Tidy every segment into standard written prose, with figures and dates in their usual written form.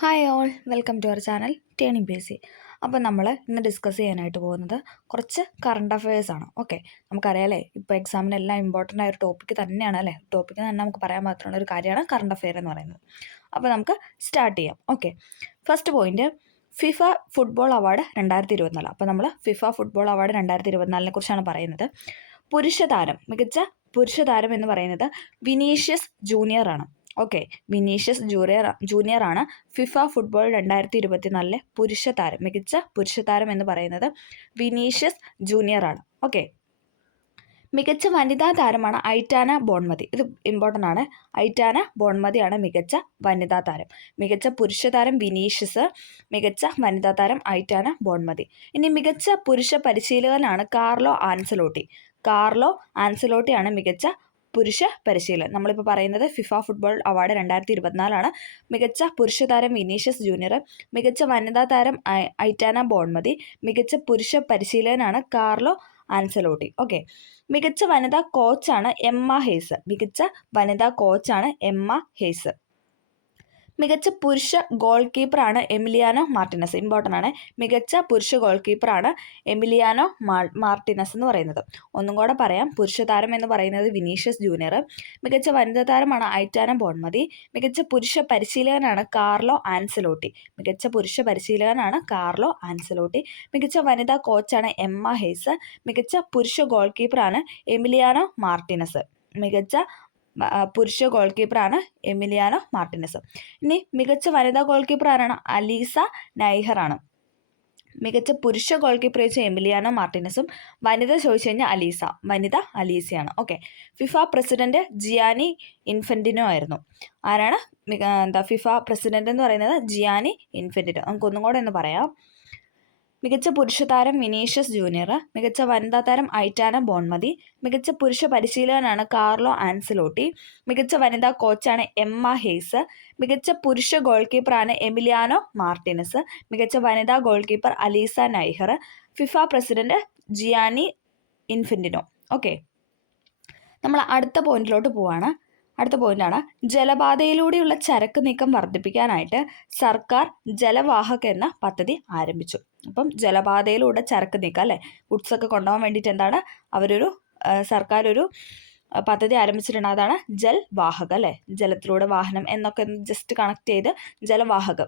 Hi all, welcome to our channel turning PSC. അപ്പോൾ നമ്മൾ ഇന്ന് ഡിസ്കസ് ചെയ്യാനായിട്ട് പോകുന്നത് കുറച്ച് കറണ്ട് അഫയേഴ്സ് ആണ്. ഓക്കെ, നമുക്കറിയാമല്ലേ, ഇപ്പോൾ എക്സാമിനെല്ലാം ഇമ്പോർട്ടൻ്റ് ആയ ഒരു ടോപ്പിക്ക് തന്നെയാണ് അല്ലേ, ടോപ്പിക്ക് തന്നെ നമുക്ക് പറയാൻ മാത്രമുള്ള ഒരു കാര്യമാണ് കറണ്ട് അഫെയർ എന്ന് പറയുന്നത്. അപ്പോൾ നമുക്ക് സ്റ്റാർട്ട് ചെയ്യാം. Okay, first point, FIFA football award 2024. അപ്പോൾ നമ്മൾ ഫിഫ ഫുട്ബോൾ അവാർഡ് 2024 കുറിച്ചാണ് പറയുന്നത്. പുരുഷ താരം, മികച്ച പുരുഷ താരം എന്ന് പറയുന്നത് വിനീഷ്യസ് ജൂനിയർ ആണ്. ഓക്കെ, വിനീഷ്യസ് ജൂനിയർ ആണ് ഫിഫ ഫുട്ബോൾ 2024 പുരുഷ താരം. മികച്ച പുരുഷ താരം എന്ന് പറയുന്നത് വിനീഷ്യസ് ജൂനിയർ ആണ്. ഓക്കെ, മികച്ച വനിതാ താരമാണ് ഐറ്റാന ബോൺമതി. ഇത് ഇമ്പോർട്ടൻ്റ് ആണ്. ഐറ്റാന ബോൺമതിയാണ് മികച്ച വനിതാ താരം. മികച്ച പുരുഷ താരം വിനീഷ്യസ്, മികച്ച വനിതാ താരം ഐറ്റാന ബോൺമതി. ഇനി മികച്ച പുരുഷ പരിശീലകനാണ് കാർലോ ആൻസലോട്ടിയാണ് മികച്ച പുരുഷ പരിശീലകൻ. നമ്മളിപ്പോൾ പറയുന്നത് ഫിഫ ഫുട്ബോൾ അവാർഡ് 2024 മികച്ച പുരുഷ താരം വിനീഷ്യസ് ജൂനിയർ, മികച്ച വനിതാ താരം ഐറ്റാന ബോൺമതി, മികച്ച പുരുഷ പരിശീലകനാണ് കാർലോ ആൻസലോട്ടി. ഓക്കെ, മികച്ച വനിതാ കോച്ചാണ് എമ്മ ഹേസ്. മികച്ച പുരുഷ ഗോൾ കീപ്പറാണ് എമിലിയാനോ മാർട്ടിനസ്. ഇമ്പോർട്ടൻ്റ് ആണ്. മികച്ച പുരുഷ ഗോൾ കീപ്പറാണ് എമിലിയാനോ മാർട്ടിനസ് എന്ന് പറയുന്നത്. ഒന്നും കൂടെ പറയാം. പുരുഷ താരം എന്ന് പറയുന്നത് വിനീഷ്യസ് ജൂനിയർ, മികച്ച വനിതാ താരമാണ് ഐറ്റാന ബോൺമതി, മികച്ച പുരുഷ പരിശീലകനാണ് കാർലോ ആൻസലോട്ടി, മികച്ച വനിതാ കോച്ചാണ് എമ്മ ഹേസ്, മികച്ച പുരുഷ ഗോൾ കീപ്പറാണ് എമിലിയാനോ മാർട്ടിനസ്. ഇനി മികച്ച വനിതാ ഗോൾ കീപ്പർ ആരാണ്? അലീസ നൈഹർ ആണ്. മികച്ച പുരുഷ ഗോൾ കീപ്പർ ചോദിച്ചാൽ എമിലിയാനോ മാർട്ടിനസും, വനിത ചോദിച്ചു കഴിഞ്ഞാൽ അലീസയാണ്. ഓക്കെ, ഫിഫ പ്രസിഡന്റ് ജിയാനി ഇൻഫെന്റിനോ ആയിരുന്നു. ആരാണ് ഫിഫ പ്രസിഡന്റ് എന്ന് പറയുന്നത്? ജിയാനി ഇൻഫെന്റിനോ. നമുക്കൊന്നും കൂടെ ഒന്ന് പറയാം. മികച്ച പുരുഷ താരം വിനീഷ്യസ് ജൂനിയർ, മികച്ച വനിതാ താരം ഐറ്റാന ബോൺമതി, മികച്ച പുരുഷ പരിശീലകനാണ് കാർലോ ആൻസലോട്ടി, മികച്ച വനിതാ കോച്ചാണ് എമ്മ ഹേസ്, മികച്ച പുരുഷ ഗോൾ കീപ്പറാണ് എമിലിയാനോ മാർട്ടിനസ്, മികച്ച വനിതാ goalkeeper Alyssa Naeher, FIFA president Gianni Infantino. Okay, നമ്മൾ അടുത്ത പോയിന്റിലോട്ട് പോവാണ്. അടുത്ത പോയിന്റാണ്, ജലപാതയിലൂടെയുള്ള ചരക്ക് നീക്കം വർദ്ധിപ്പിക്കാനായിട്ട് സർക്കാർ ജലവാഹക് എന്ന പദ്ധതി ആരംഭിച്ചു. അപ്പം ജലപാതയിലൂടെ ചരക്ക് നീക്കം അല്ലേ, ഗുഡ്സൊക്കെ കൊണ്ടുപോകാൻ വേണ്ടിയിട്ട് എന്താണ് സർക്കാർ ഒരു പദ്ധതി ആരംഭിച്ചിട്ടുണ്ട്. അതാണ് ജൽവാഹക് അല്ലേ, ജലത്തിലൂടെ വാഹനം എന്നൊക്കെ ജസ്റ്റ് കണക്ട് ചെയ്ത് ജലവാഹക്.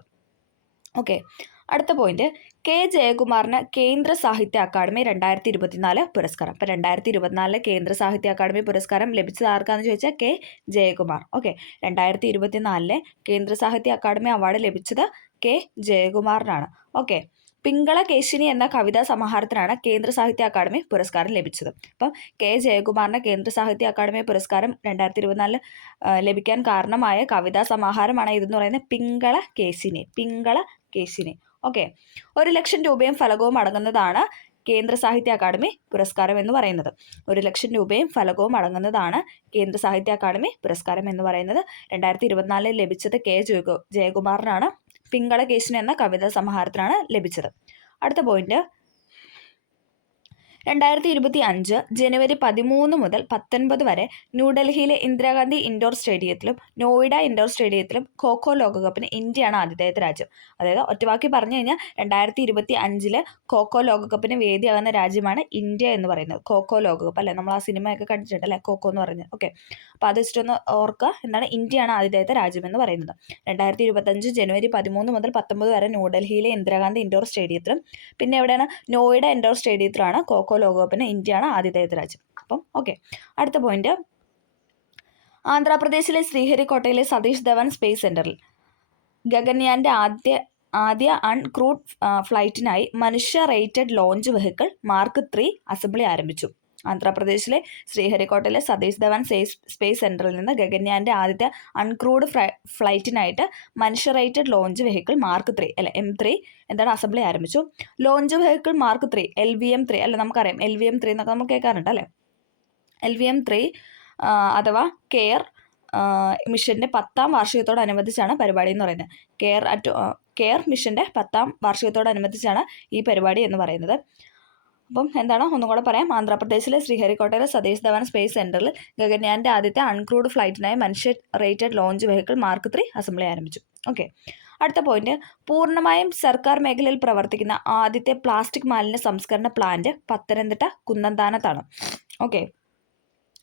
ഓക്കെ, അടുത്ത പോയിന്റ്, കെ ജയകുമാറിന് കേന്ദ്ര സാഹിത്യ അക്കാദമി 2024 പുരസ്കാരം. അപ്പോൾ 2024 കേന്ദ്ര സാഹിത്യ അക്കാദമി പുരസ്കാരം ലഭിച്ചത് ആർക്കാന്ന് ചോദിച്ചാൽ കെ ജയകുമാർ. ഓക്കെ, 2024 കേന്ദ്ര സാഹിത്യ അക്കാദമി അവാർഡ് ലഭിച്ചത് കെ ജയകുമാറിനാണ്. ഓക്കെ, പിങ്കള കേശിനി എന്ന കവിതാ സമാഹാരത്തിനാണ് കേന്ദ്ര സാഹിത്യ അക്കാദമി പുരസ്കാരം ലഭിച്ചത്. അപ്പം കെ ജയകുമാറിന് കേന്ദ്ര സാഹിത്യ അക്കാദമി പുരസ്കാരം 2024 ലഭിക്കാൻ കാരണമായ കവിതാ സമാഹാരമാണ് ഇതെന്ന് പറയുന്നത് പിങ്കള കേശിനി. ഓക്കെ, 1 ലക്ഷം രൂപയും ഫലകവും അടങ്ങുന്നതാണ് കേന്ദ്ര സാഹിത്യ അക്കാദമി പുരസ്കാരം എന്ന് പറയുന്നത്. 1 ലക്ഷം രൂപയും ഫലകവും അടങ്ങുന്നതാണ് കേന്ദ്ര സാഹിത്യ അക്കാദമി പുരസ്കാരം എന്ന് പറയുന്നത്. 2024 ലഭിച്ചത് കെ ജയകുമാറിനാണ്. പിങ്കള കേശിനി എന്ന കവിതാ സമാഹാരത്തിനാണ് ലഭിച്ചത്. അടുത്ത പോയിന്റ്, 2025 ജനുവരി 13 മുതൽ 19 വരെ ന്യൂഡൽഹിയിലെ ഇന്ദിരാഗാന്ധി ഇൻഡോർ സ്റ്റേഡിയത്തിലും നോയിഡ ഇൻഡോർ സ്റ്റേഡിയത്തിലും ഖോഖോ ലോകകപ്പിന് ഇന്ത്യയാണ് ആതിഥേയത്വ രാജ്യം. അതായത് ഒറ്റവാക്കി പറഞ്ഞു കഴിഞ്ഞാൽ 2025 ഖോഖോ ലോകകപ്പിന് വേദിയാകുന്ന രാജ്യമാണ് ഇന്ത്യ എന്ന് പറയുന്നത്. ഖോഖോ ലോകകപ്പ് അല്ലേ, നമ്മൾ ആ സിനിമയൊക്കെ കണ്ടിട്ടുണ്ട് അല്ലേ, ഖോഖോ എന്ന് പറയുന്നത്. ഓക്കെ, അപ്പോൾ അത് വെച്ചിട്ടൊന്ന് ഓർക്കുക, എന്താണ് ഇന്ത്യയാണ് ആതിഥേയത്വ രാജ്യം എന്ന് പറയുന്നത്. 2025 ജനുവരി 13 മുതൽ 19 വരെ ന്യൂഡൽഹിയിലെ ഇന്ദിരാഗാന്ധി ഇൻഡോർ സ്റ്റേഡിയത്തിലും പിന്നെ എവിടെയാണ് നോയിഡ ഇൻഡോർ സ്റ്റേഡിയത്തിലാണ് ഖോഖോ ലോകകപ്പിന് ഇന്ത്യയാണ് ആതിഥേയത്വ രാജ്യം. അപ്പം ഓക്കെ, അടുത്ത പോയിന്റ്, ആന്ധ്രാപ്രദേശിലെ ശ്രീഹരിക്കോട്ടയിലെ സതീഷ് ധവൻ സ്പേസ് സെന്ററിൽ ഗഗൻയാന്റെ ആദ്യ അൺക്രൂഡ് ഫ്ലൈറ്റിനായി മനുഷ്യ rated launch vehicle mark 3 assembly ആരംഭിച്ചു. ആന്ധ്രാപ്രദേശിലെ ശ്രീഹരിക്കോട്ടയിലെ സതീഷ് ധവൻ സ്പേസ് സെന്ററിൽ നിന്ന് ഗഗൻയാന്റെ ആദ്യത്തെ അൺക്രൂഡ് ഫ്ലൈറ്റിനായിട്ട് മനുഷ്യ റേറ്റഡ് ലോഞ്ച് വെഹിക്കിൾ മാർക്ക് 3 അല്ലെ M3 എന്താണ് അസംബ്ലി ആരംഭിച്ചു. ലോഞ്ച് വെഹിക്കിൾ മാർക്ക് 3 LVM3 അല്ലെ, നമുക്കറിയാം LVM3 എന്നൊക്കെ നമ്മൾ കേൾക്കാറുണ്ട് അല്ലേ. LVM3 അഥവാ കെയർ മിഷന്റെ 10ാം വാർഷികത്തോടനുബന്ധിച്ചാണ് പരിപാടി എന്ന് പറയുന്നത്. കെയർ മിഷന്റെ 10ാം വാർഷികത്തോടനുബന്ധിച്ചാണ് ഈ പരിപാടി എന്ന് പറയുന്നത്. അപ്പം എന്താണ് ഒന്നും കൂടെ പറയാം. ആന്ധ്രാപ്രദേശിലെ ശ്രീഹരിക്കോട്ടയിലെ സതീഷ് ധവാൻ സ്പേസ് സെന്ററിൽ ഗഗൻയാന്റെ ആദ്യത്തെ അൺക്രൂഡ് ഫ്ലൈറ്റിനായി മനുഷ്യ rated launch vehicle mark 3 assembly ആരംഭിച്ചു. ഓക്കെ, അടുത്ത പോയിന്റ്, പൂർണ്ണമായും സർക്കാർ മേഖലയിൽ പ്രവർത്തിക്കുന്ന ആദ്യത്തെ പ്ലാസ്റ്റിക് മാലിന്യ സംസ്കരണ പ്ലാന്റ് പത്തനംതിട്ട കുന്നന്താനത്താണ്. ഓക്കെ,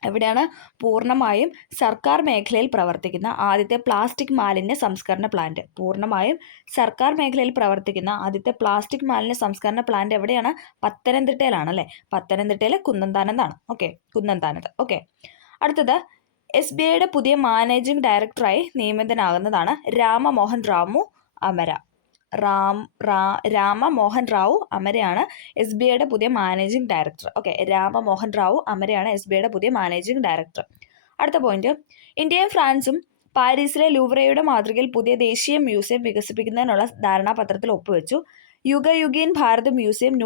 എവിടെയാണ്? പൂർണ്ണമായും സർക്കാർ മേഖലയിൽ പ്രവർത്തിക്കുന്ന ആദ്യത്തെ പ്ലാസ്റ്റിക് മാലിന്യ സംസ്കരണ പ്ലാന്റ്. പൂർണ്ണമായും സർക്കാർ മേഖലയിൽ പ്രവർത്തിക്കുന്ന ആദ്യത്തെ പ്ലാസ്റ്റിക് മാലിന്യ സംസ്കരണ പ്ലാന്റ് എവിടെയാണ്? പത്തനംതിട്ടയിലാണ് അല്ലേ? പത്തനംതിട്ടയിലെ കുന്നന്താനത്താണ്. ഓക്കെ, കുന്നന്താനത്ത്. ഓക്കെ, അടുത്തത് SBIയുടെ പുതിയ മാനേജിംഗ് ഡയറക്ടറായി നിയമിതനാകുന്നതാണ് രാമമോഹൻ റാവു അമര. രാമമോഹൻ റാവു അമരയാണ് SBIയുടെ പുതിയ managing director. Okay, Ramamohan Rao അമരയാണ് SBIയുടെ പുതിയ മാനേജിംഗ് ഡയറക്ടർ. അടുത്ത പോയിന്റ്, ഇന്ത്യയും ഫ്രാൻസും പാരീസിലെ ലൂവ്രയുടെ മാതൃകയിൽ പുതിയ ദേശീയ മ്യൂസിയം വികസിപ്പിക്കുന്നതിനുള്ള ധാരണാപത്രത്തിൽ ഒപ്പുവെച്ചു. യുഗയുഗീൻ ഭാരത് മ്യൂസിയം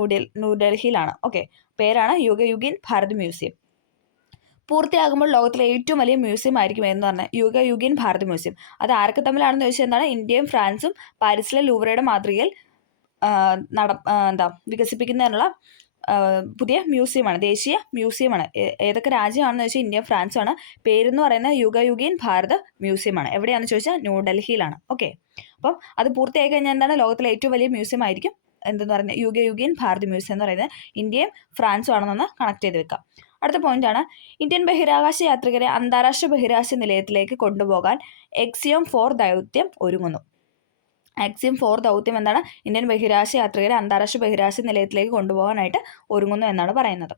ന്യൂഡൽഹിയിലാണ്. ഓക്കെ, പേരാണ് യുഗയുഗീൻ ഭാരത് മ്യൂസിയം. പൂർത്തിയാകുമ്പോൾ ലോകത്തിലെ ഏറ്റവും വലിയ മ്യൂസിയം ആയിരിക്കും എന്ന് പറഞ്ഞാൽ യുഗയുഗീൻ ഭാരത് മ്യൂസിയം. അത് ആരൊക്കെ തമ്മിലാണെന്ന് ചോദിച്ചാൽ എന്താണ്? ഇന്ത്യയും ഫ്രാൻസും പാരീസിലെ ലൂവ്രയുടെ മാതൃകയിൽ വികസിപ്പിക്കുന്നതിനുള്ള പുതിയ മ്യൂസിയമാണ്, ദേശീയ മ്യൂസിയമാണ്. ഏതൊക്കെ രാജ്യമാണെന്ന് ചോദിച്ചാൽ ഇന്ത്യയും ഫ്രാൻസുമാണ്. പേരെന്ന് പറയുന്നത് യുഗയുഗീൻ ഭാരത് മ്യൂസിയമാണ്. എവിടെയാണെന്ന് ചോദിച്ചാൽ ന്യൂഡൽഹിയിലാണ്. ഓക്കെ, അപ്പം അത് പൂർത്തിയായി കഴിഞ്ഞാൽ എന്താണ്? ലോകത്തിലെ ഏറ്റവും വലിയ മ്യൂസിയം ആയിരിക്കും എന്തെന്ന് പറയുന്നത് യുഗയുഗീൻ ഭാരത് മ്യൂസിയം എന്ന് പറയുന്നത്. ഇന്ത്യയും ഫ്രാൻസും ആണെന്നൊന്ന് കണക്ട് ചെയ്ത് വെക്കാം. അടുത്ത പോയിന്റാണ്, ഇന്ത്യൻ ബഹിരാകാശ യാത്രികരെ അന്താരാഷ്ട്ര ബഹിരാകാശ നിലയത്തിലേക്ക് കൊണ്ടുപോകാൻ AXIOM 4 ദൗത്യം ഒരുങ്ങുന്നു. AXIOM 4 ദൗത്യം എന്താണ്? ഇന്ത്യൻ ബഹിരാകാശ യാത്രികരെ അന്താരാഷ്ട്ര ബഹിരാകാശ നിലയത്തിലേക്ക് കൊണ്ടുപോകാനായിട്ട് ഒരുങ്ങുന്നു എന്നാണ് പറയുന്നത്.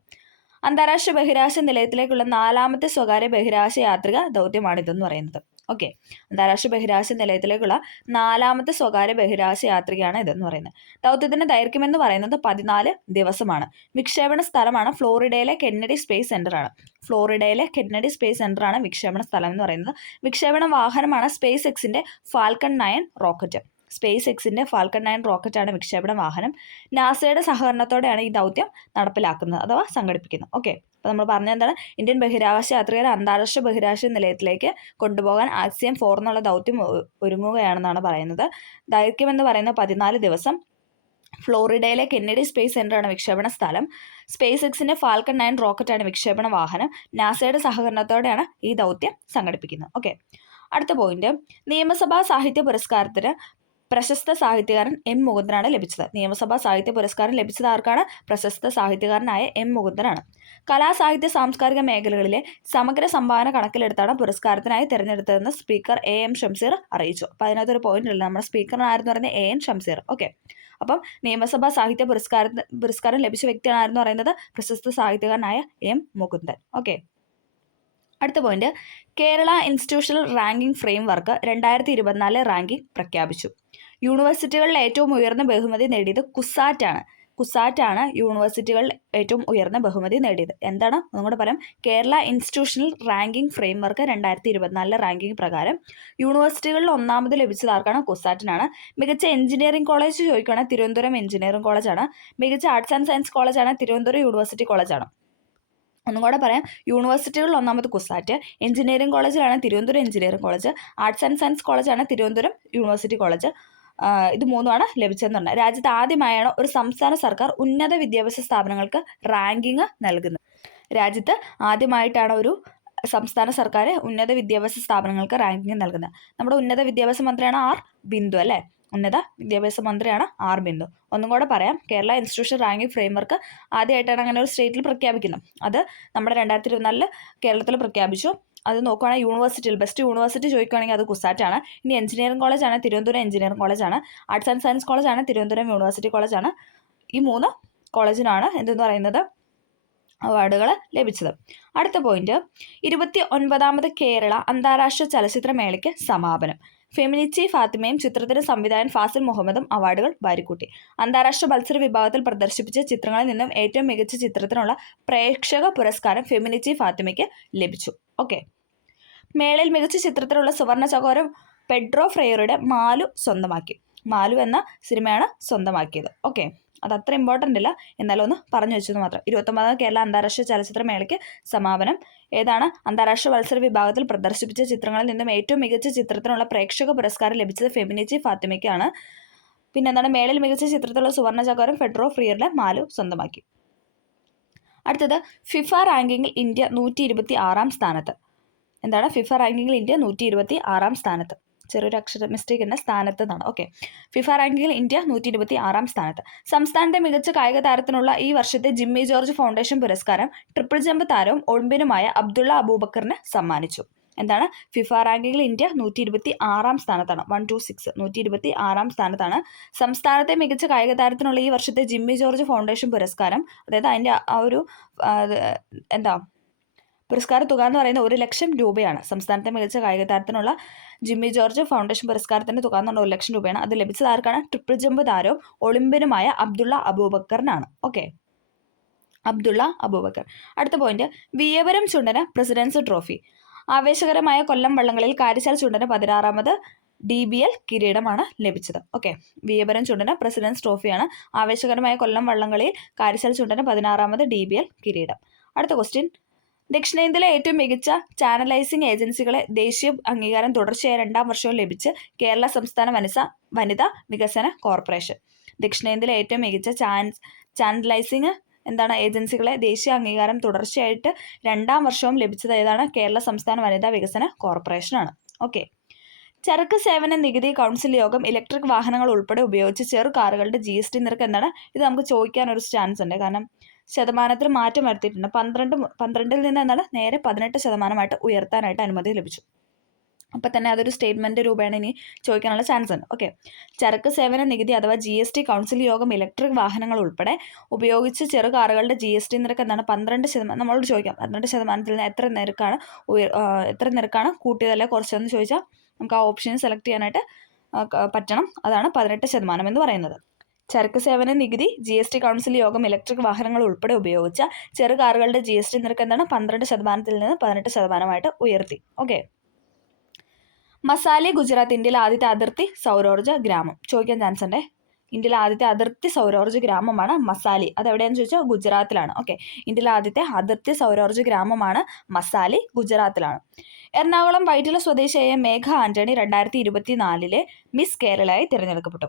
അന്താരാഷ്ട്ര ബഹിരാകാശ നിലയത്തിലേക്കുള്ള 4ാമത്തെ സ്വകാര്യ ബഹിരാകാശ യാത്രിക ദൗത്യമാണിതെന്ന് പറയുന്നത്. ഓക്കെ, അന്താരാഷ്ട്ര ബഹിരാകാശ നിലയത്തിലേക്കുള്ള 4ാമത്തെ സ്വകാര്യ ബഹിരാകാശ യാത്രികയാണ് ഇതെന്ന് പറയുന്നത്. ദൗത്യത്തിന്റെ ദൈർഘ്യമെന്ന് പറയുന്നത് 14 ദിവസമാണ്. വിക്ഷേപണ സ്ഥലമാണ് ഫ്ലോറിഡയിലെ കെന്നഡി സ്പേസ് സെന്ററാണ്. ഫ്ലോറിഡയിലെ കെന്നഡി സ്പേസ് സെന്ററാണ് വിക്ഷേപണ സ്ഥലം എന്ന് പറയുന്നത്. വിക്ഷേപണ വാഹനമാണ് സ്പേസ് എക്സിന്റെ ഫാൽക്കൺ 9 റോക്കറ്റ്. സ്പേസ് എക്സിന്റെ ഫാൽക്കൺ 9 റോക്കറ്റാണ് വിക്ഷേപണ വാഹനം. നാസയുടെ സഹകരണത്തോടെയാണ് ഈ ദൗത്യം നടപ്പിലാക്കുന്നത് അഥവാ സംഘടിപ്പിക്കുന്നത്. ഓക്കെ, അപ്പോൾ നമ്മൾ പറഞ്ഞ എന്താണ്? ഇന്ത്യൻ ബഹിരാകാശ യാത്രികരെ അന്താരാഷ്ട്ര ബഹിരാകാശ നിലയത്തിലേക്ക് കൊണ്ടുപോകാൻ AXIOM 4 എന്നുള്ള ദൗത്യം ഒരുങ്ങുകയാണെന്നാണ് പറയുന്നത്. ദൈർഘ്യം എന്ന് പറയുന്നത് 14 ദിവസം. ഫ്ലോറിഡയിലെ കെന്നഡി സ്പേസ് സെന്ററാണ് വിക്ഷേപണ സ്ഥലം. സ്പേസ് എക്സിന്റെ ഫാൽക്കൺ 9 റോക്കറ്റാണ് വിക്ഷേപണ വാഹനം. നാസയുടെ സഹകരണത്തോടെയാണ് ഈ ദൗത്യം സംഘടിപ്പിക്കുന്നത്. ഓക്കെ, അടുത്ത പോയിന്റ്, നിയമസഭാ സാഹിത്യ പുരസ്കാരത്തിന് പ്രശസ്ത സാഹിത്യകാരൻ M. മുകുന്ദനാണ് ലഭിച്ചത്. നിയമസഭാ സാഹിത്യ പുരസ്കാരം ലഭിച്ചത് ആർക്കാണ്? പ്രശസ്ത സാഹിത്യകാരനായ M. മുകുന്ദനാണ്. കലാസാഹിത്യ സാംസ്കാരിക മേഖലകളിലെ സമഗ്ര സംഭാവന കണക്കിലെടുത്താണ് പുരസ്കാരത്തിനായി തിരഞ്ഞെടുത്തതെന്ന് സ്പീക്കർ AM ഷംസീർ അറിയിച്ചു. അപ്പോൾ അതിനകത്തൊരു പോയിന്റ് ഇല്ല, നമ്മുടെ സ്പീക്കറിനായിരുന്നു പറയുന്നത് AM ഷംസീർ. ഓക്കെ, അപ്പം നിയമസഭാ സാഹിത്യ പുരസ്കാരം ലഭിച്ച വ്യക്തിയാണ് ആരെന്ന് പറയുന്നത്? പ്രശസ്ത സാഹിത്യകാരനായ M. മുകുന്ദൻ. ഓക്കെ, അടുത്ത point, Kerala institutional ranking framework 2024 ranking പ്രഖ്യാപിച്ചു. യൂണിവേഴ്സിറ്റികളിൽ ഏറ്റവും ഉയർന്ന ബഹുമതി നേടിയത് കുസാറ്റാണ്. കുസാറ്റാണ് യൂണിവേഴ്സിറ്റികളിൽ ഏറ്റവും ഉയർന്ന ബഹുമതി നേടിയത്. എന്താണ് ഒന്നുകൂടെ പറയാം? Kerala institutional ranking framework 2024 ranking പ്രകാരം യൂണിവേഴ്സിറ്റികളിൽ 1ാമത് ലഭിച്ചത് ആർക്കാണ്? കുസാറ്റിനാണ്. മികച്ച എഞ്ചിനീയറിംഗ് കോളേജ് ചോദിക്കുകയാണെങ്കിൽ തിരുവനന്തപുരം എഞ്ചിനീയറിംഗ് കോളേജാണ്. മികച്ച ആർട്സ് ആൻഡ് സയൻസ് കോളേജാണ് തിരുവനന്തപുരം യൂണിവേഴ്സിറ്റി കോളേജാണ്. ഒന്നും കൂടെ പറയാം, യൂണിവേഴ്സിറ്റികളിൽ 1ാമത് കുസാറ്റ്, എഞ്ചിനീയറിംഗ് കോളേജിലാണ് Thiruvananthapuram engineering college, arts and science കോളേജാണ് തിരുവനന്തപുരം യൂണിവേഴ്സിറ്റി കോളേജ്. ഇത് 3മാണ് ലഭിച്ചതെന്ന് പറഞ്ഞാൽ. രാജ്യത്ത് ആദ്യമായാണ് ഒരു സംസ്ഥാന സർക്കാർ ഉന്നത വിദ്യാഭ്യാസ സ്ഥാപനങ്ങൾക്ക് റാങ്കിങ് നൽകുന്നത്. രാജ്യത്ത് ആദ്യമായിട്ടാണ് ഒരു സംസ്ഥാന സർക്കാർ ഉന്നത വിദ്യാഭ്യാസ സ്ഥാപനങ്ങൾക്ക് റാങ്കിങ് നൽകുന്നത്. നമ്മുടെ ഉന്നത വിദ്യാഭ്യാസ മന്ത്രിയാണ് R. ബിന്ദു അല്ലേ? ഉന്നത വിദ്യാഭ്യാസ മന്ത്രിയാണ് R. ബിന്ദു. ഒന്നും കൂടെ പറയാം, കേരള ഇൻസ്റ്റിറ്റ്യൂഷൻ റാങ്കിംഗ് ഫ്രെയിംവർക്ക് ആദ്യമായിട്ടാണ് അങ്ങനെ ഒരു സ്റ്റേറ്റിൽ പ്രഖ്യാപിക്കുന്നത്. അത് നമ്മുടെ 2024 കേരളത്തിൽ പ്രഖ്യാപിച്ചു. അത് നോക്കുകയാണെങ്കിൽ യൂണിവേഴ്സിറ്റിയിൽ ബെസ്റ്റ് യൂണിവേഴ്സിറ്റി ചോദിക്കുകയാണെങ്കിൽ അത് കുസാറ്റാണ്. ഇനി എഞ്ചിനീയറിംഗ് കോളേജാണ് തിരുവനന്തപുരം എഞ്ചിനീയറിംഗ് കോളേജാണ്. ആർട്സ് ആൻഡ് സയൻസ് കോളേജാണ് തിരുവനന്തപുരം യൂണിവേഴ്സിറ്റി കോളേജാണ്. ഈ 3 കോളേജിനാണ് എന്തെന്ന് പറയുന്നത് അവാർഡുകൾ ലഭിച്ചത്. അടുത്ത പോയിന്റ്, 29ാമത് കേരള അന്താരാഷ്ട്ര ചലച്ചിത്രമേളയ്ക്ക് സമാപനം. ഫെമിനിച്ചി ഫാത്തിമയും ചിത്രത്തിന് സംവിധായകൻ ഫാസിൽ മുഹമ്മദും അവാർഡുകൾ വാരിക്കൂട്ടി. അന്താരാഷ്ട്ര മത്സര വിഭാഗത്തിൽ പ്രദർശിപ്പിച്ച ചിത്രങ്ങളിൽ നിന്നും ഏറ്റവും മികച്ച ചിത്രത്തിനുള്ള പ്രേക്ഷക പുരസ്കാരം ഫെമിനിച്ചി ഫാത്തിമയ്ക്ക് ലഭിച്ചു. ഓക്കെ, മേളയിൽ മികച്ച ചിത്രത്തിലുള്ള സുവർണ ചകോരം പെഡ്രോ ഫ്രെയറുടെ മാലു സ്വന്തമാക്കി. മാലു എന്ന സിനിമയാണ് സ്വന്തമാക്കിയത്. ഓക്കെ, അത് അത്ര ഇമ്പോർട്ടൻ്റ് അല്ല, എന്നാലും ഒന്ന് പറഞ്ഞു വെച്ചത് മാത്രം. 29ാം കേരള അന്താരാഷ്ട്ര ചലച്ചിത്രമേളയ്ക്ക് സമാപനം. ഏതാണ്? അന്താരാഷ്ട്ര മത്സര വിഭാഗത്തിൽ പ്രദർശിപ്പിച്ച ചിത്രങ്ങളിൽ നിന്നും ഏറ്റവും മികച്ച ചിത്രത്തിനുള്ള പ്രേക്ഷക പുരസ്കാരം ലഭിച്ചത് ഫെമിനിച്ചി ഫാത്തിമയ്ക്കാണ്. പിന്നെ എന്താണ്? മേളയിൽ മികച്ച ചിത്രത്തിലുള്ള സുവർണ ചകോരം ഫെഡ്രോ ഫ്രിയറുടെ മാലു സ്വന്തമാക്കി. അടുത്തത്, ഫിഫ റാങ്കിങ്ങിൽ ഇന്ത്യ 126ാം സ്ഥാനത്ത്. എന്താണ്? ഫിഫ റാങ്കിങ്ങിൽ ഇന്ത്യ 126ാം സ്ഥാനത്ത്. ചെറിയൊരു അക്ഷര മിസ്റ്റേക്ക് ഉണ്ട്, സ്ഥാനത്ത് നിന്നാണ്. ഓക്കെ. ഫിഫ റാങ്കിങ്ങിൽ ഇന്ത്യ 126 സ്ഥാനത്ത്. സംസ്ഥാനത്തെ മികച്ച കായിക താരത്തിനുള്ള ഈ വർഷത്തെ ജിമ്മി ജോർജ് ഫൗണ്ടേഷൻ പുരസ്കാരം ട്രിപ്പിൾ ജമ്പ് താരവും ഒളിമ്പ്യനുമായ അബ്ദുള്ള അബൂബക്കറിന് സമ്മാനിച്ചു. എന്താണ്? ഫിഫ റാങ്കിങ്ങിൽ ഇന്ത്യ 126 സ്ഥാനത്താണ്. 126 126 സ്ഥാനത്താണ്. സംസ്ഥാനത്തെ മികച്ച കായിക താരത്തിനുള്ള ഈ വർഷത്തെ ജിമ്മി ജോർജ് ഫൗണ്ടേഷൻ പുരസ്കാരം, അതായത് അതിൻ്റെ ആ ഒരു പുരസ്കാര തുക എന്ന് പറയുന്നത് 1 ലക്ഷം രൂപയാണ്. സംസ്ഥാനത്തെ മികച്ച കായിക താരത്തിനുള്ള ജിമ്മി ജോർജ് ഫൗണ്ടേഷൻ പുരസ്കാരത്തിൻ്റെ തുക എന്ന് പറഞ്ഞാൽ 1 ലക്ഷം രൂപയാണ്. അത് ലഭിച്ചത് ആർക്കാണ്? ട്രിപ്പിൾ ജമ്പ് താരവും ഒളിമ്പ്യനുമായ അബ്ദുള്ള അബൂബക്കറിനാണ്. ഓക്കെ, അബ്ദുള്ള അബൂബക്കർ. അടുത്ത പോയിന്റ്, വിയപുരം ചുണ്ടന് പ്രസിഡൻസ് ട്രോഫി. ആവേശകരമായ കൊല്ലം വള്ളങ്ങളിൽ കാരിച്ചാൽ ചുണ്ടന് 16ാമത് DBL കിരീടമാണ് ലഭിച്ചത്. ഓക്കെ, വിയപുരം ചുണ്ടന് പ്രസിഡൻസ് ട്രോഫിയാണ്. ആവേശകരമായ കൊല്ലം വള്ളങ്ങളിൽ കാരിച്ചാൽ ചുണ്ടന് 16ാമത് DBL കിരീടം. അടുത്ത ക്വസ്റ്റ്യൻ, ദക്ഷിണേന്ത്യയിലെ ഏറ്റവും മികച്ച ചാനലൈസിംഗ് ഏജൻസികളെ ദേശീയ അംഗീകാരം തുടർച്ചയായ 2ാം വർഷവും ലഭിച്ച് കേരള സംസ്ഥാന വനിതാ വികസന കോർപ്പറേഷൻ. ദക്ഷിണേന്ത്യയിലെ ഏറ്റവും മികച്ച ചാനലൈസിംഗ് ഏജൻസികളെ ദേശീയ അംഗീകാരം തുടർച്ചയായിട്ട് 2ാം വർഷവും ലഭിച്ചത് ഏതാണ്? കേരള സംസ്ഥാന വനിതാ വികസന കോർപ്പറേഷനാണ്. ഓക്കെ. ചരക്ക് സേവന നികുതി കൗൺസിൽ യോഗം ഇലക്ട്രിക് വാഹനങ്ങൾ ഉൾപ്പെടെ ഉപയോഗിച്ച് ചെറു കാറുകളുടെ GST നിരക്ക് എന്താണ്? ഇത് നമുക്ക് ചോദിക്കാനൊരു ചാൻസ് ഉണ്ട്. കാരണം ശതമാനത്തിൽ മാറ്റം വരുത്തിയിട്ടുണ്ട്. 12ൽ നിന്ന് നേരെ 18% ഉയർത്താനായിട്ട് അനുമതി ലഭിച്ചു. അപ്പം തന്നെ അതൊരു സ്റ്റേറ്റ്മെൻറ്റ് രൂപേണ ഇനി ചോദിക്കാനുള്ള ചാൻസ് ഉണ്ട്. ഓക്കെ. ചരക്ക് സേവന നികുതി അഥവാ GST കൗൺസിൽ യോഗം ഇലക്ട്രിക് വാഹനങ്ങൾ ഉൾപ്പെടെ ഉപയോഗിച്ച് ചെറു കാറുകളുടെ GST നിരക്ക് 12%. നമ്മളോട് ചോദിക്കാം 12%ൽ നിന്ന് എത്ര നിരക്കാണ് കൂട്ടിയതല്ലേ കുറച്ചതെന്ന് ചോദിച്ചാൽ നമുക്ക് ആ ഓപ്ഷൻ സെലക്ട് ചെയ്യാനായിട്ട് പറ്റണം. അതാണ് 18% എന്ന് പറയുന്നത്. ചരക്ക് സേവന നികുതി GST കൗൺസിൽ യോഗം ഇലക്ട്രിക് വാഹനങ്ങൾ ഉൾപ്പെടെ ഉപയോഗിച്ച ചെറു കാറുകളുടെ GST നിരക്ക് 12%ൽ നിന്ന് 18% ഉയർത്തി. ഓക്കെ. മസാലി ഗുജറാത്ത് ഇന്ത്യയിലെ ആദ്യത്തെ അതിർത്തി സൗരോർജ്ജ ഗ്രാമം. ചോദിക്കാൻ ചാൻസ് ഉണ്ട്. ഇന്ത്യയിലെ ആദ്യത്തെ അതിർത്തി സൗരോർജ്ജ ഗ്രാമമാണ് മസാലി. അതെവിടെയാണെന്ന് ചോദിച്ചാൽ ഗുജറാത്തിലാണ്. ഓക്കെ. ഇന്ത്യയിലെ ആദ്യത്തെ അതിർത്തി സൗരോർജ്ജ ഗ്രാമമാണ് മസാലി, ഗുജറാത്തിലാണ്. എറണാകുളം വൈറ്റില സ്വദേശിയായ മേഘ ആന്റണി 2024 മിസ് കേരളയായി തിരഞ്ഞെടുക്കപ്പെട്ടു.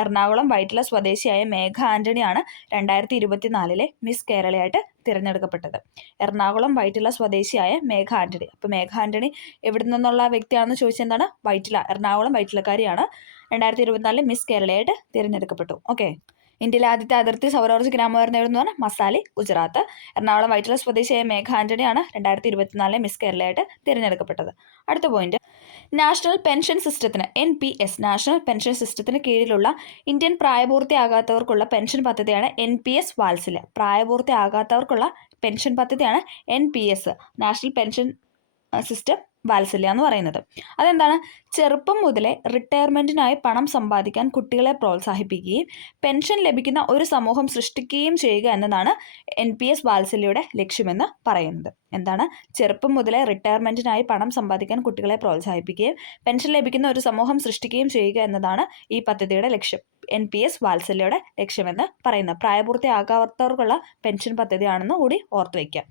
എറണാകുളം വൈറ്റില സ്വദേശിയായ മേഘ ആന്റണിയാണ് 2024 മിസ് കേരളയായിട്ട് തിരഞ്ഞെടുക്കപ്പെട്ടത്. എറണാകുളം വൈറ്റില സ്വദേശിയായ മേഘ ആന്റണി. അപ്പോൾ മേഘ ആന്റണി എവിടെ നിന്നുള്ള വ്യക്തിയാണെന്ന് ചോദിച്ചാൽ വൈറ്റില, എറണാകുളം വൈറ്റിലക്കാരിയാണ്. 2024 മിസ് കേരളയായിട്ട് തിരഞ്ഞെടുക്കപ്പെട്ടു. ഓക്കെ. ഇന്ത്യയിലെ ആദ്യത്തെ അതിർത്തി സൗരോർജ്ജ ഗ്രാമം വരുന്നതെന്ന് പറഞ്ഞാൽ മസാലി, ഗുജറാത്ത്. എറണാകുളം വൈറ്റില സ്വദേശിയായ മേഘ ആന്റണിയാണ് 2024 മിസ് കേരളയായിട്ട് തിരഞ്ഞെടുക്കപ്പെട്ടത്. അടുത്ത പോയിന്റ്, നാഷണൽ പെൻഷൻ സിസ്റ്റത്തിന് NPS നാഷണൽ പെൻഷൻ സിസ്റ്റത്തിന് കീഴിലുള്ള ഇന്ത്യൻ പ്രായപൂർത്തിയാകാത്തവർക്കുള്ള പെൻഷൻ പദ്ധതിയാണ് NPS വാത്സല്യ. പ്രായപൂർത്തിയാകാത്തവർക്കുള്ള പെൻഷൻ പദ്ധതിയാണ് NPS നാഷണൽ പെൻഷൻ സിസ്റ്റം വാത്സല്യ എന്ന് പറയുന്നത്. അതെന്താണ്? ചെറുപ്പം മുതലേ റിട്ടയർമെൻറ്റിനായി പണം സമ്പാദിക്കാൻ കുട്ടികളെ പ്രോത്സാഹിപ്പിക്കുകയും പെൻഷൻ ലഭിക്കുന്ന ഒരു സമൂഹം സൃഷ്ടിക്കുകയും ചെയ്യുക എന്നതാണ് NPS വാത്സല്യയുടെ ലക്ഷ്യമെന്ന് പറയുന്നത്. ചെറുപ്പം മുതലേ റിട്ടയർമെൻറ്റിനായി പണം സമ്പാദിക്കാൻ കുട്ടികളെ പ്രോത്സാഹിപ്പിക്കുകയും പെൻഷൻ ലഭിക്കുന്ന ഒരു സമൂഹം സൃഷ്ടിക്കുകയും ചെയ്യുക എന്നതാണ് ഈ പദ്ധതിയുടെ ലക്ഷ്യം. NPS വാത്സല്യയുടെ ലക്ഷ്യമെന്ന് പറയുന്നത് പ്രായപൂർത്തിയാകാത്തവർക്കുള്ള പെൻഷൻ പദ്ധതിയാണെന്ന് കൂടി ഓർത്തു വയ്ക്കുക.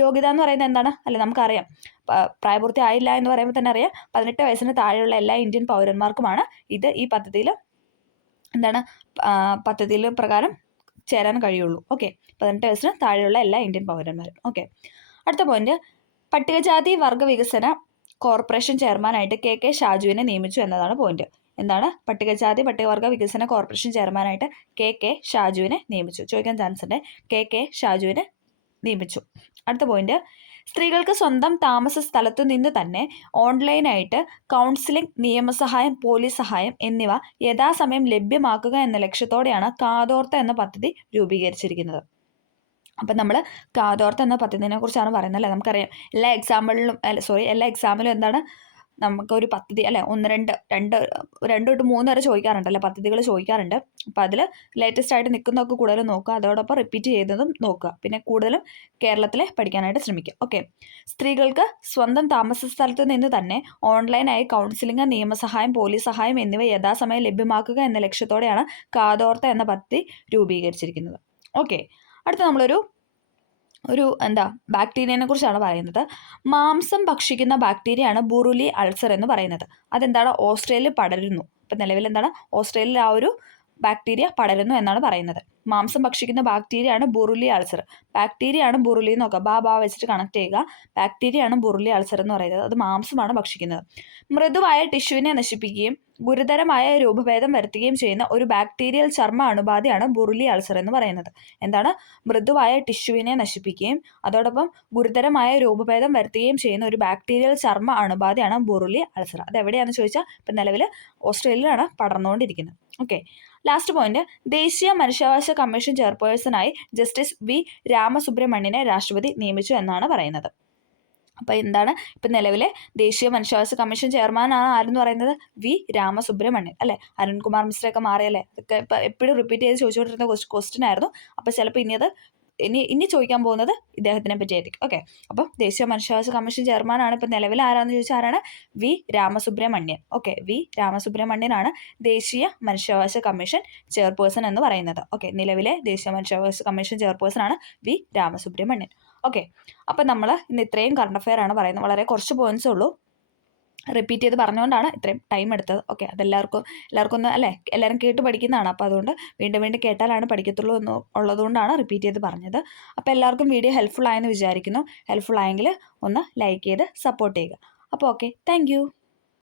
യോഗ്യത എന്ന് പറയുന്നത് എന്താണ്? നമുക്കറിയാം, പ്രായപൂർത്തി ആയില്ല എന്ന് പറയുമ്പോൾ തന്നെ അറിയാം 18 വയസ്സിന് താഴെയുള്ള എല്ലാ ഇന്ത്യൻ പൗരന്മാർക്കുമാണ് ഈ പദ്ധതിയിൽ പ്രകാരം ചേരാൻ കഴിയുള്ളൂ. ഓക്കെ. 18 വയസ്സിന് താഴെയുള്ള എല്ലാ ഇന്ത്യൻ പൗരന്മാരും. ഓക്കെ. അടുത്ത പോയിന്റ്, പട്ടികജാതി വർഗ വികസന കോർപ്പറേഷൻ ചെയർമാനായിട്ട് KK ഷാജുവിനെ നിയമിച്ചു എന്നതാണ് പോയിന്റ്. പട്ടികജാതി പട്ടികവർഗ വികസന കോർപ്പറേഷൻ ചെയർമാനായിട്ട് KK ഷാജുവിനെ നിയമിച്ചു. ചോദിക്കാൻ ചാൻസ് ഉണ്ട്. KK ഷാജുവിനെ നിയമിച്ചു. അടുത്ത പോയിന്റ്, സ്ത്രീകൾക്ക് സ്വന്തം താമസ സ്ഥലത്തു നിന്ന് തന്നെ ഓൺലൈനായിട്ട് കൗൺസിലിംഗ്, നിയമസഹായം, പോലീസ് സഹായം എന്നിവ യഥാസമയം ലഭ്യമാക്കുക എന്ന ലക്ഷ്യത്തോടെയാണ് കാതോർത്ത എന്ന പദ്ധതി രൂപീകരിച്ചിരിക്കുന്നത്. അപ്പം നമ്മൾ കാതോർത്ത എന്ന പദ്ധതിനെ കുറിച്ചാണ് പറയുന്നത് അല്ലേ. നമുക്കറിയാം എല്ലാ എക്സാമിലും എന്താണ് നമുക്കൊരു പദ്ധതി അല്ലെ, 2 തൊട്ട് 3 വരെ ചോദിക്കാറുണ്ടല്ലേ, പദ്ധതികൾ ചോദിക്കാറുണ്ട്. അപ്പോൾ അതിൽ ലേറ്റസ്റ്റ് ആയിട്ട് നിൽക്കുന്നതൊക്കെ കൂടുതലും നോക്കുക, അതോടൊപ്പം റിപ്പീറ്റ് ചെയ്തതും നോക്കുക. പിന്നെ കൂടുതലും കേരളത്തിലെ പഠിക്കാനായിട്ട് ശ്രമിക്കുക. ഓക്കെ. സ്ത്രീകൾക്ക് സ്വന്തം താമസ സ്ഥലത്ത് നിന്ന് തന്നെ ഓൺലൈനായി കൗൺസിലിംഗ്, നിയമസഹായം, പോലീസ് സഹായം എന്നിവ യഥാസമയം ലഭ്യമാക്കുക എന്ന ലക്ഷ്യത്തോടെയാണ് കാതോർത്ത എന്ന പദ്ധതി രൂപീകരിച്ചിരിക്കുന്നത്. ഓക്കെ. അടുത്ത നമ്മളൊരു ബാക്ടീരിയനെ കുറിച്ചാണ് പറയുന്നത്. മാംസം ഭക്ഷിക്കുന്ന ബാക്ടീരിയയാണ് ബുറുലി അൾസർ എന്ന് പറയുന്നത്. ഓസ്ട്രേലിയയിൽ പടരുന്നു. ഇപ്പം നിലവിൽ ഓസ്ട്രേലിയയിൽ ആ ഒരു ബാക്ടീരിയ പടരുന്നു എന്നാണ് പറയുന്നത്. മാംസം ഭക്ഷിക്കുന്ന ബാക്ടീരിയയാണ് ബുറുലി അൾസർ. ബാക്ടീരിയയാണ് ബുറുലി എന്ന് നോക്കുക. ബാ വെച്ചിട്ട് കണക്ട് ചെയ്യുക. ബാക്ടീരിയയാണ് ബുറുലി അൾസർ എന്ന് പറയുന്നത്. അത് മാംസമാണ് ഭക്ഷിക്കുന്നത്. മൃദുവായ ടിഷ്യൂവിനെ നശിപ്പിക്കുകയും ഗുരുതരമായ രൂപഭേദം വരുത്തുകയും ചെയ്യുന്ന ഒരു ബാക്ടീരിയൽ ചർമ്മ അണുബാധയാണ് ബുറുലി അൾസർ എന്ന് പറയുന്നത്. എന്താണ്? മൃദുവായ ടിഷ്യൂവിനെ നശിപ്പിക്കുകയും അതോടൊപ്പം ഗുരുതരമായ രൂപഭേദം വരുത്തുകയും ചെയ്യുന്ന ഒരു ബാക്ടീരിയൽ ചർമ്മ അണുബാധയാണ് ബുറുലി അൾസർ. അത് എവിടെയാണെന്ന് ചോദിച്ചാൽ ഇപ്പം നിലവിൽ ഓസ്ട്രേലിയയിലാണ് പടർന്നുകൊണ്ടിരിക്കുന്നത്. ഓക്കെ, ലാസ്റ്റ് പോയിന്റ്, ദേശീയ മനുഷ്യാവകാശ കമ്മീഷൻ ചെയർപേഴ്സണായി ജസ്റ്റിസ് വി രാമസുബ്രഹ്മണ്യനെ രാഷ്ട്രപതി നിയമിച്ചു എന്നാണ് പറയുന്നത്. അപ്പോൾ എന്താണ് ഇപ്പം നിലവിലെ ദേശീയ മനുഷ്യാവകാശ കമ്മീഷൻ ചെയർമാനാണ് ആരെന്ന് പറയുന്നത്? വി രാമസുബ്രഹ്മണ്യൻ അല്ലേ. അരുൺകുമാർ മിസ്റ്ററൊക്കെ മാറിയല്ലേ. ഇതൊക്കെ ഇപ്പം എപ്പോഴും റിപ്പീറ്റ് ചെയ്ത് ചോദിച്ചുകൊണ്ടിരുന്ന ക്വസ്റ്റ്യൻ ആയിരുന്നു. അപ്പോൾ ചിലപ്പോൾ ഇനി ചോദിക്കാൻ പോകുന്നത് ഇദ്ദേഹത്തിനെ പറ്റിയായിരിക്കും. ഓക്കെ, അപ്പം ദേശീയ മനുഷ്യാവകാശ കമ്മീഷൻ ചെയർമാനാണ് ഇപ്പം നിലവിൽ ആരാണെന്ന് ചോദിച്ചാൽ ആരാണ്? വി രാമസുബ്രഹ്മണ്യൻ. ഓക്കെ, വി രാമസുബ്രഹ്മണ്യനാണ് ദേശീയ മനുഷ്യാവകാശ കമ്മീഷൻ ചെയർപേഴ്സൺ എന്ന് പറയുന്നത്. ഓക്കെ, നിലവിലെ ദേശീയ മനുഷ്യാവകാശ കമ്മീഷൻ ചെയർപേഴ്സൺ ആണ് വി രാമസുബ്രഹ്മണ്യൻ. ഓക്കെ, അപ്പം നമ്മൾ ഇന്ന് ഇത്രയും കറണ്ട് അഫെയർ ആണ് പറയുന്നത്. വളരെ കുറച്ച് പോയിന്റ്സേ ഉള്ളൂ. റിപ്പീറ്റ് ചെയ്ത് പറഞ്ഞുകൊണ്ടാണ് ഇത്രയും ടൈം എടുത്തത്. ഓക്കെ, അതെല്ലാവർക്കും ഒന്ന് അല്ലേ, എല്ലാവരും കേട്ട് പഠിക്കുന്നതാണ്. അപ്പോൾ അതുകൊണ്ട് വീണ്ടും കേട്ടാലാണ് പഠിക്കത്തുള്ളൂ എന്ന് ഉള്ളതുകൊണ്ടാണ് റിപ്പീറ്റ് ചെയ്ത് പറഞ്ഞത്. അപ്പോൾ എല്ലാവർക്കും വീഡിയോ ഹെൽപ്ഫുൾ ആയെന്ന് വിചാരിക്കുന്നു. ഹെൽപ്ഫുൾ ആയെങ്കിൽ ഒന്ന് ലൈക്ക് ചെയ്ത് സപ്പോർട്ട് ചെയ്യുക. അപ്പോൾ ഓക്കെ, താങ്ക്